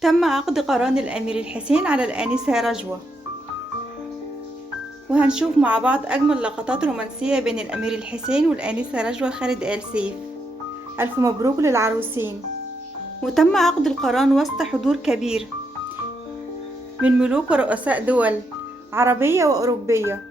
تم عقد قران الأمير الحسين على الآنسة رجوة، وهنشوف مع بعض أجمل لقطات رومانسية بين الأمير الحسين والآنسة رجوة خالد آل سيف. ألف مبروك للعروسين. وتم عقد القران وسط حضور كبير من ملوك ورؤساء دول عربية وأوروبية،